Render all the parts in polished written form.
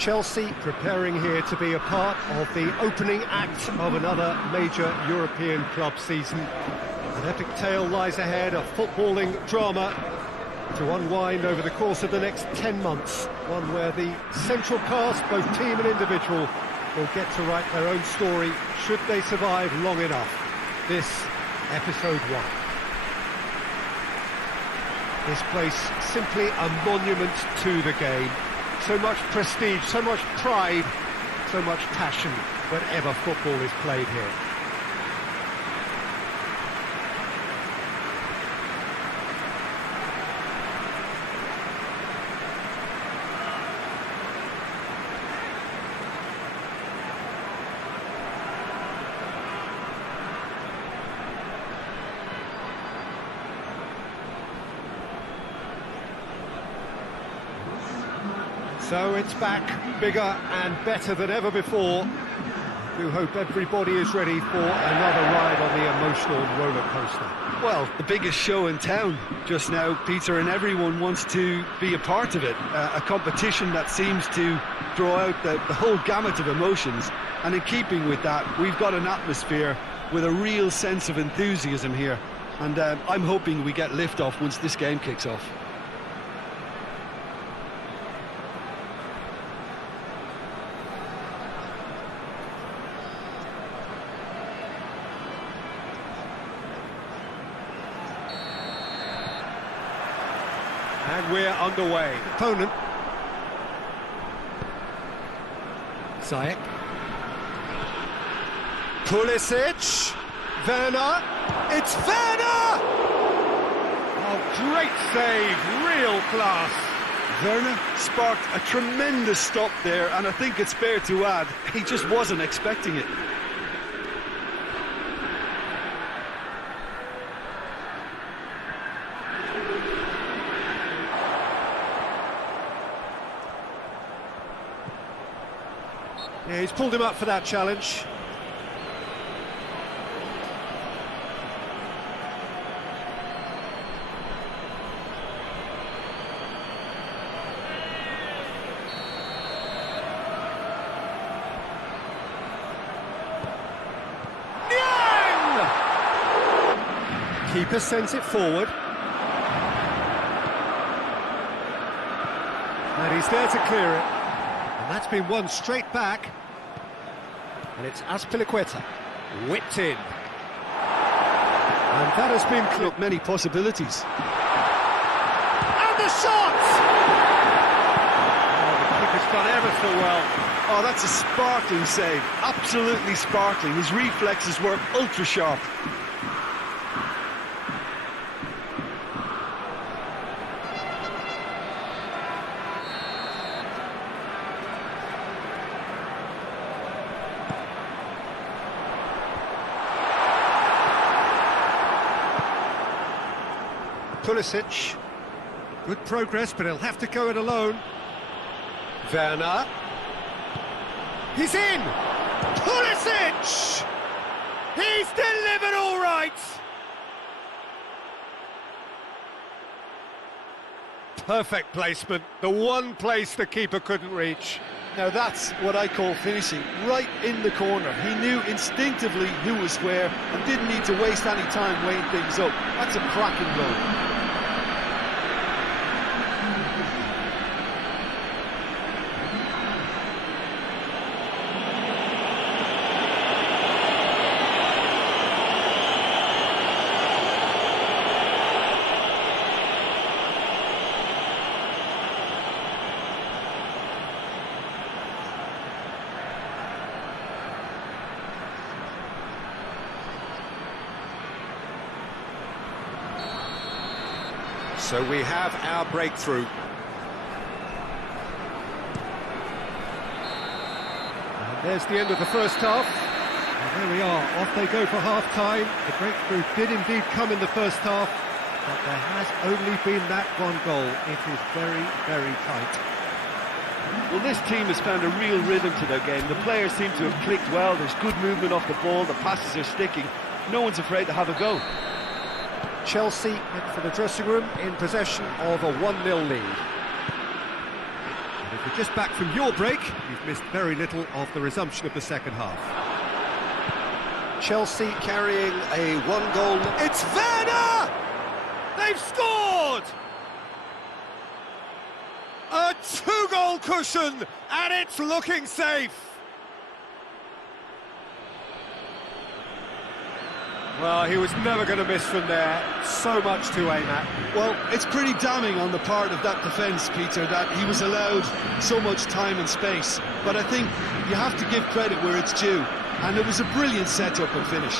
Chelsea preparing here to be a part of the opening act of another major European club season. An epic tale lies ahead, a footballing drama to unwind over the course of the next 10 months. One where the central cast, both team and individual, will get to write their own story should they survive long enough. This, episode 1. This place simply a monument to the game. So much prestige, so much pride, so much passion whenever football is played here. So it's back, bigger and better than ever before. I do hope everybody is ready for another ride on the emotional roller coaster. Well, the biggest show in town just now, Peter, and everyone wants to be a part of it. A competition that seems to draw out the whole gamut of emotions. And in keeping with that, we've got an atmosphere with a real sense of enthusiasm here. And I'm hoping we get lift-off once this game kicks off. And we're underway. Opponent. Ziyech. Pulisic. Werner. It's Werner! Oh, great save. Real class. Werner sparked a tremendous stop there, and I think it's fair to add, he just wasn't expecting it. Yeah, he's pulled him up for that challenge. Keeper sends it forward. And he's there to clear it. And that's been won straight back. And it's Azpilicueta, whipped in. And that has been cleared. Many possibilities. And the shot! Oh, the keeper's done ever so well. Oh, that's a sparkling save. Absolutely sparkling. His reflexes were ultra sharp. Pulisic, good progress, but he'll have to go it alone. Werner, he's in! Pulisic! He's delivered all right! Perfect placement, the one place the keeper couldn't reach. Now that's what I call finishing, right in the corner. He knew instinctively who was where and didn't need to waste any time weighing things up. That's a cracking goal. So we have our breakthrough. And there's the end of the first half. And there we are, off they go for half-time. The breakthrough did indeed come in the first half, but there has only been that one goal. It is very, very tight. Well, this team has found a real rhythm to their game. The players seem to have clicked well. There's good movement off the ball. The passes are sticking. No one's afraid to have a go. Chelsea head for the dressing room in possession of a 1-0 lead. And if you're just back from your break, you've missed very little of the resumption of the second half. Chelsea carrying a one-goal... It's Werner! They've scored! A two-goal cushion, and it's looking safe. Well, he was never going to miss from there. So much to aim at. Well, it's pretty damning on the part of that defence, Peter, that he was allowed so much time and space. But I think you have to give credit where it's due. And it was a brilliant setup and finish.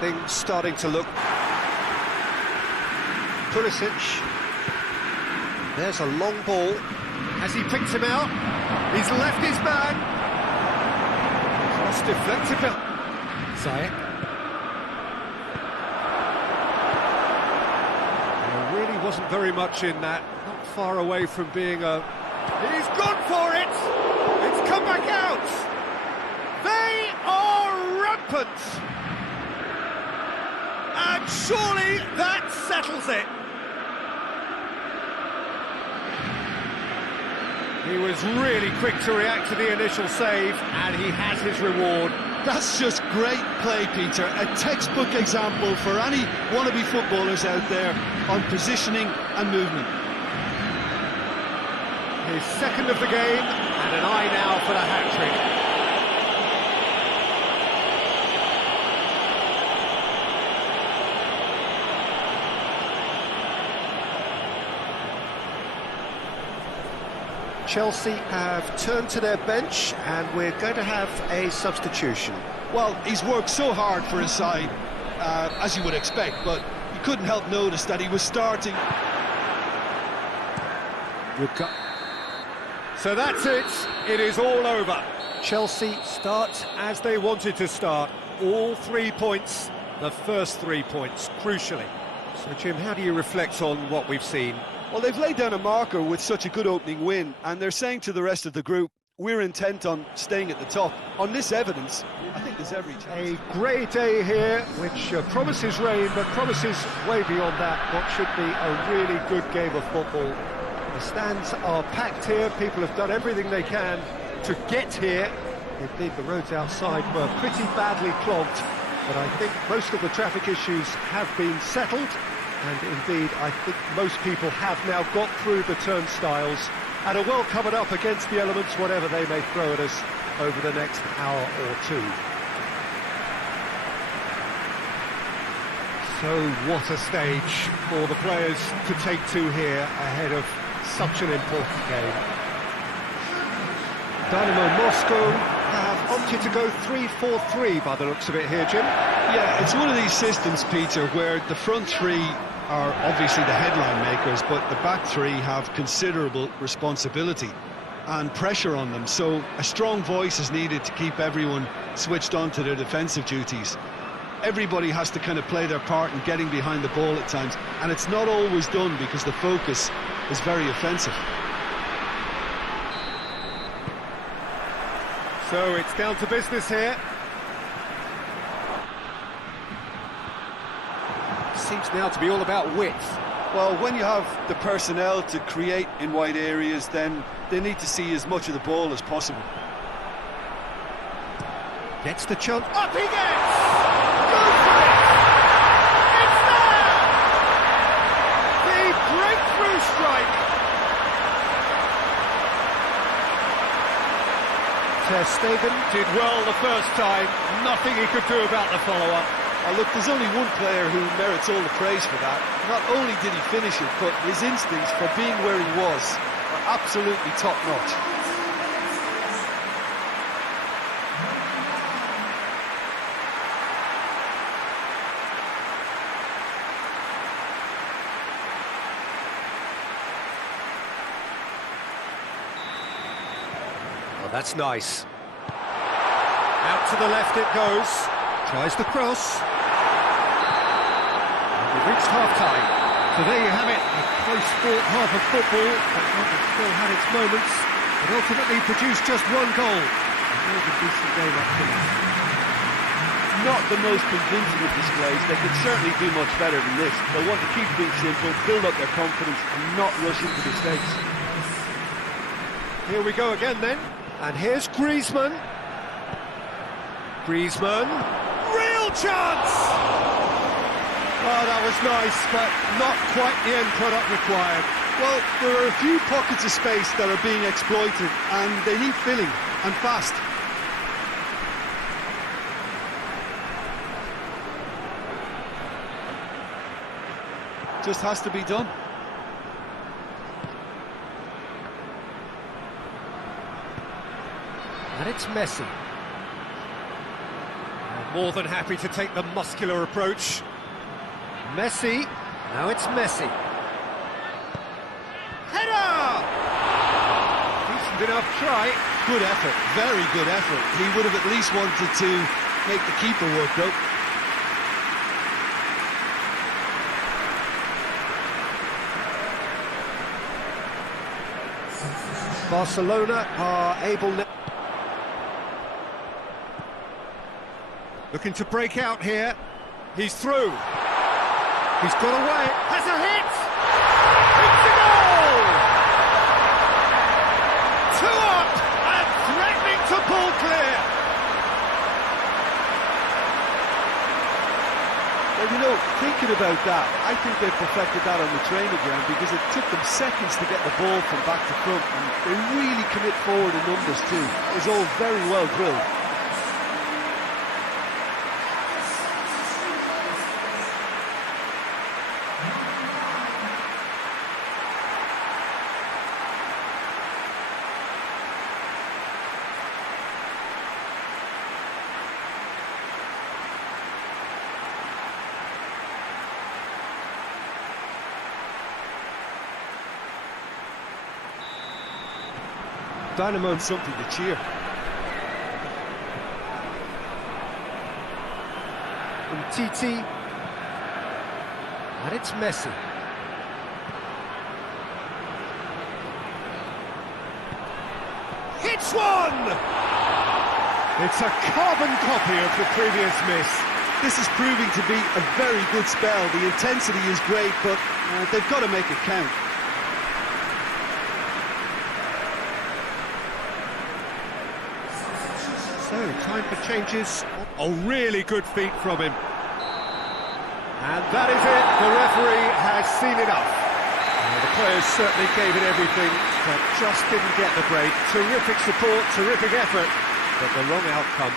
Things starting to look... Pulisic. There's a long ball. Has he picked him out? He's left his man. Cross deflected. Ziyech. There really wasn't very much in that. Not far away from being a... He's gone for it! It's come back out! They are rampant! And surely that settles it. He was really quick to react to the initial save, and he has his reward. That's just great play, Peter. A textbook example for any wannabe footballers out there on positioning and movement. His second of the game, and an eye now for the hat-trick. Chelsea have turned to their bench, and we're going to have a substitution. Well, he's worked so hard for his side, as you would expect, but you couldn't help notice that he was starting. So that's it. It is all over. Chelsea start as they wanted to start. All 3 points, the first 3 points, crucially. So, Jim, how do you reflect on what we've seen? Well, they've laid down a marker with such a good opening win, and they're saying to the rest of the group, we're intent on staying at the top. On this evidence, I think there's every chance. A grey day here, which promises rain, but promises way beyond that what should be a really good game of football. The stands are packed here, people have done everything they can to get here. Indeed, the roads outside were pretty badly clogged, but I think most of the traffic issues have been settled. And indeed, I think most people have now got through the turnstiles and are well covered up against the elements, whatever they may throw at us over the next hour or two. So what a stage for the players to take to here ahead of such an important game. Dynamo Moscow have opted to go 3-4-3 by the looks of it here, Jim. Yeah, it's one of these systems, Peter, where the front three are obviously the headline makers, but the back three have considerable responsibility and pressure on them. So a strong voice is needed to keep everyone switched on to their defensive duties. Everybody has to kind of play their part in getting behind the ball at times, and it's not always done because the focus is very offensive. So it's down to business here. Seems now to be all about width. Well, when you have the personnel to create in wide areas, then they need to see as much of the ball as possible. Gets the chance. Up he gets! Go for it! It's there! The breakthrough strike! Ter Stegen did well the first time. Nothing he could do about the follow-up. Oh, look, there's only one player who merits all the praise for that. Not only did he finish it, but his instincts for being where he was are absolutely top-notch. Well, that's nice. Out to the left it goes. Tries the cross. And we've reached half-time. So there you have it, a close-fought half of football, but one that still had its moments, and ultimately produced just one goal. A more than decent game up to now. Not the most convincing of displays. They could certainly do much better than this. They'll want to keep things simple, build up their confidence and not rush into mistakes. Here we go again then, and here's Griezmann. Griezmann, real chance! Oh, that was nice, but not quite the end product required. Well, there are a few pockets of space that are being exploited, and they need filling, and fast. Just has to be done. And it's Messi. More than happy to take the muscular approach. Messi, now it's Messi. Header! Decent enough try. Good effort, very good effort. He would have at least wanted to make the keeper work, though. Barcelona are able now. Looking to break out here. He's through. He's got away. Has a hit! It's a goal! 2 up and threatening to pull clear. Well, you know, thinking about that, I think they perfected that on the training ground because it took them seconds to get the ball from back to front, and they really commit forward in numbers too. It's all very well drilled. Dynamo something to cheer. Titi, and it's Messi. Hits one! It's a carbon copy of the previous miss. This is proving to be a very good spell. The intensity is great, but they've got to make it count. So, time for changes. A really good feat from him. And that is it. The referee has seen enough. The players certainly gave it everything, but just didn't get the break. Terrific support, terrific effort, but the wrong outcome.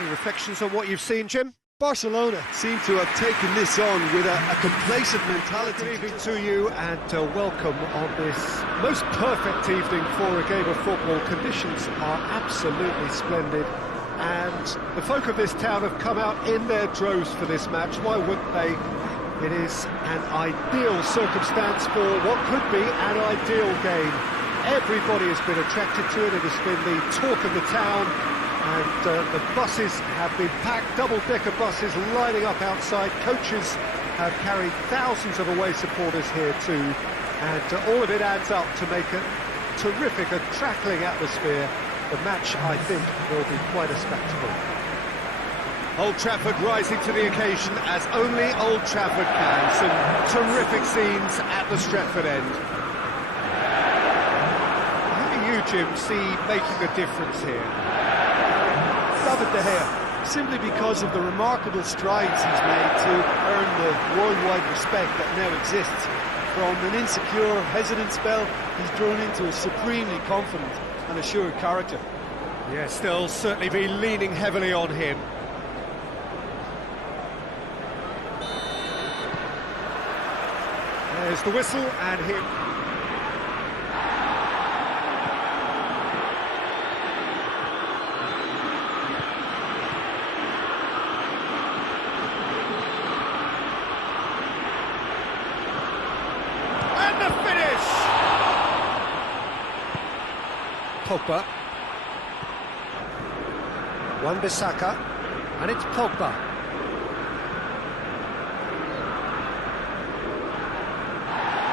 Any reflections on what you've seen, Jim? Barcelona seem to have taken this on with a complacent mentality. Good evening to you and welcome on this most perfect evening for a game of football. Conditions are absolutely splendid and the folk of this town have come out in their droves for this match. Why wouldn't they? It is an ideal circumstance for what could be an ideal game. Everybody has been attracted to it. It has been the talk of the town. And the buses have been packed, double-decker buses lining up outside. Coaches have carried thousands of away supporters here too. And all of it adds up to make a terrific, crackling atmosphere. The match, I think, will be quite a spectacle. Old Trafford rising to the occasion as only Old Trafford can. Some terrific scenes at the Stretford end. Who do you, Jim, see making a difference here? David De Gea, simply because of the remarkable strides he's made to earn the worldwide respect that now exists. From an insecure, hesitant spell, he's grown into a supremely confident and assured character. Yes, they'll certainly be leaning heavily on him. There's the whistle, and here... Pogba. Wan-Bissaka, and it's Pogba.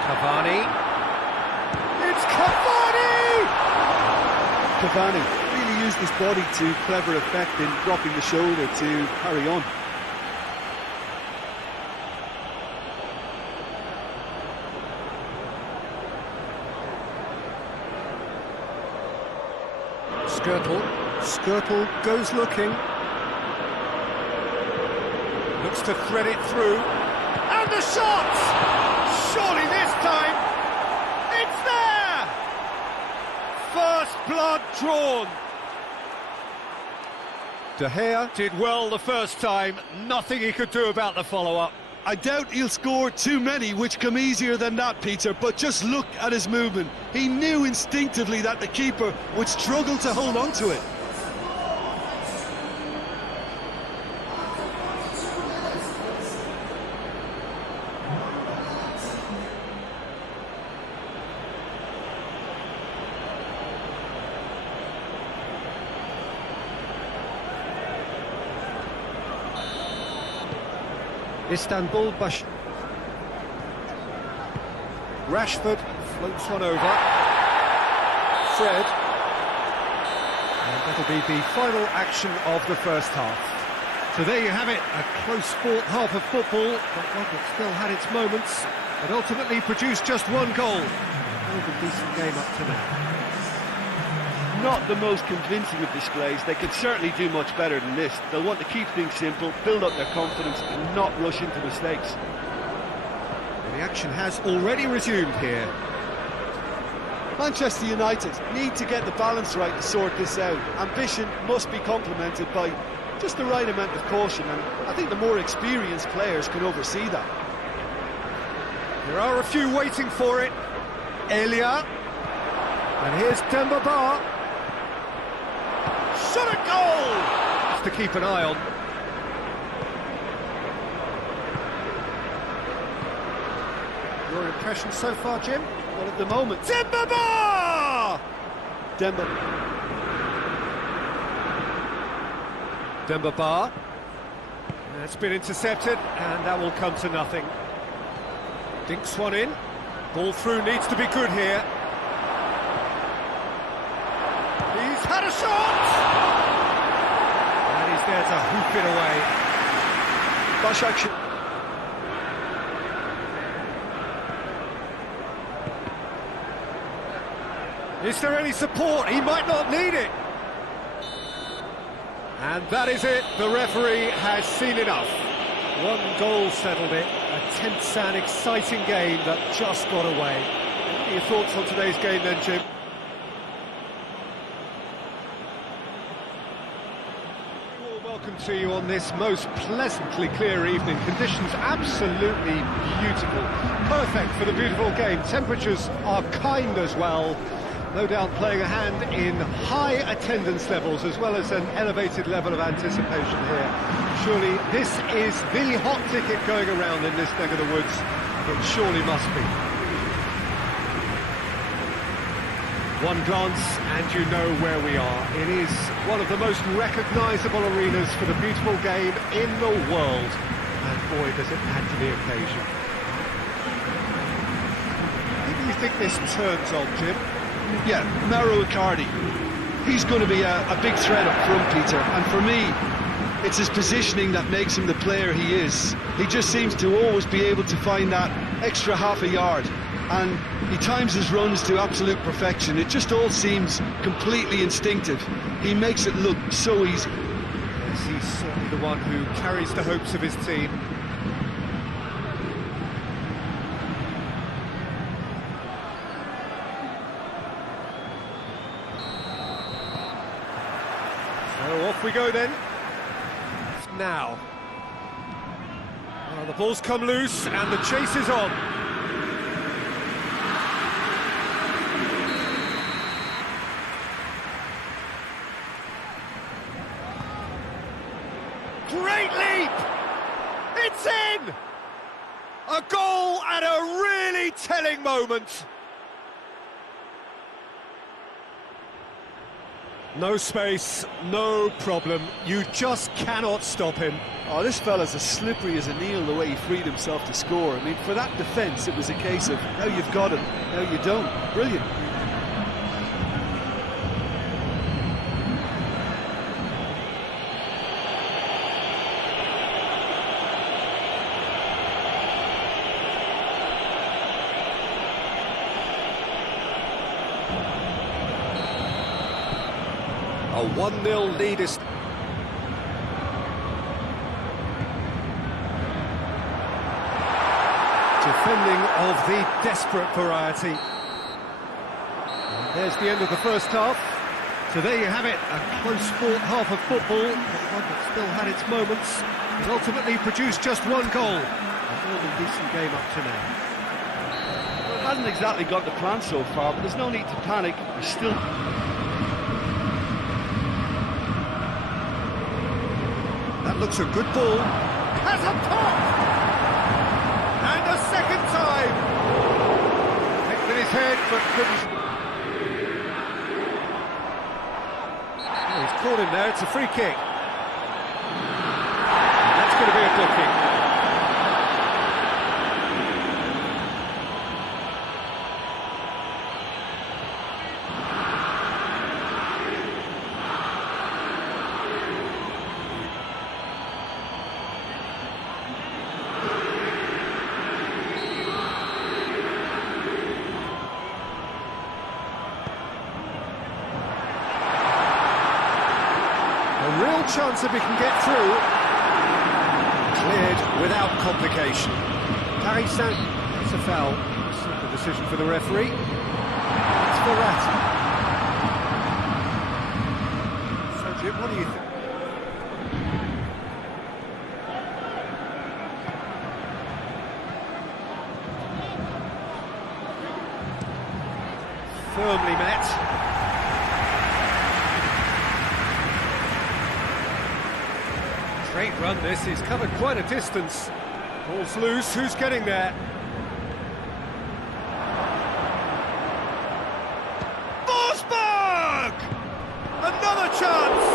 Cavani. It's Cavani! Cavani really used his body to clever effect in dropping the shoulder to carry on. Skirtle goes looking. Looks to thread it through. And the shot! Surely this time, it's there! First blood drawn. De Gea did well the first time, nothing he could do about the follow-up. I doubt he'll score too many which come easier than that, Peter, but just look at his movement. He knew instinctively that the keeper would struggle to hold on to it. Istanbul, Rashford floats one over. Fred. And that'll be the final action of the first half. So there you have it, a close-fought half of football, but one that still had its moments, but ultimately produced just one goal. A decent game up to now. Not the most convincing of displays. They could certainly do much better than this. They'll want to keep things simple, build up their confidence and not rush into mistakes. The action has already resumed here. Manchester United need to get the balance right to sort this out. Ambition must be complemented by just the right amount of caution, and I think the more experienced players can oversee that. There are a few waiting for it. Elia. And here's Demba Ba. Shot a goal! Just to keep an eye on. Your impression so far, Jim? Well, at the moment... Demba Ba! Demba Ba. It's been intercepted, and that will come to nothing. Dinks one in. Ball through needs to be good here. He's had a shot! And he's there to hoop it away. BASAKSEHIR. Is there any support? He might not need it. And that is it. The referee has seen enough. One goal settled it. A tense and exciting game that just got away. What are your thoughts on today's game then, Jim? Welcome to you on this most pleasantly clear evening. Conditions absolutely beautiful. Perfect for the beautiful game. Temperatures are kind as well. No doubt playing a hand in high attendance levels as well as an elevated level of anticipation here. Surely this is the hot ticket going around in this neck of the woods. It surely must be. One glance and you know where we are. It is one of the most recognisable arenas for the beautiful game in the world. And boy, does it add to the occasion. Who do you think this turns on, Jim? Yeah, Mauro Icardi. He's going to be a big threat up front, Peter. And for me, it's his positioning that makes him the player he is. He just seems to always be able to find that extra half a yard. And he times his runs to absolute perfection. It just all seems completely instinctive. He makes it look so easy. Yes, he's certainly the one who carries the hopes of his team. So off we go then. Now. Well, the ball's come loose and the chase is on. Great leap! It's in! A goal at a really telling moment. No space, no problem. You just cannot stop him. Oh, this fella's as slippery as a needle the way he freed himself to score. I mean, for that defence, it was a case of now you've got him, now you don't. Brilliant. A 1-0 lead is... Defending of the desperate variety. And there's the end of the first half. So there you have it, a close-fought half of football, but one that still had its moments. It ultimately produced just one goal. A really decent game up to now. Well, it hasn't exactly got the plan so far, but there's no need to panic. There's still... That looks a good ball. Has a pop! And a second time! Hit with his head, but couldn't... Oh, he's caught him there, it's a free kick. That's going to be a booking. A real chance if he can get through. Cleared without complication. Paris Saint, that's a foul. Simple decision for the referee. It's Verratti. So Jim, what do you think? Firmly met. Great run this, he's covered quite a distance. Ball's loose, who's getting there? Forsberg! Another chance!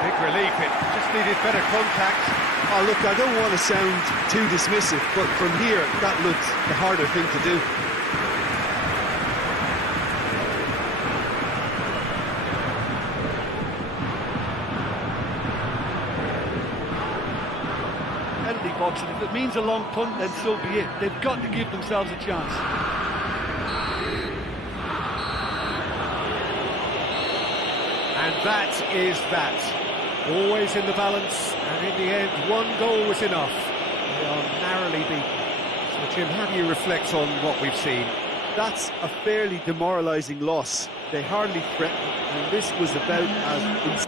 Big relief, it just needed better contact. Oh, look, I don't want to sound too dismissive, but from here, that looked the harder thing to do. Penalty box, and if it means a long punt, then so be it. They've got to give themselves a chance. And that is that. Always in the balance, and in the end, one goal was enough. They are narrowly beaten. So, Jim, how do you reflect on what we've seen? That's a fairly demoralising loss. They hardly threatened, and this was about as